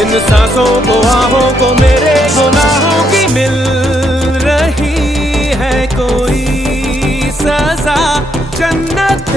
इन सांसों को आहों को मेरे गुनाहों की मिल रही है कोई सजा। जन्नत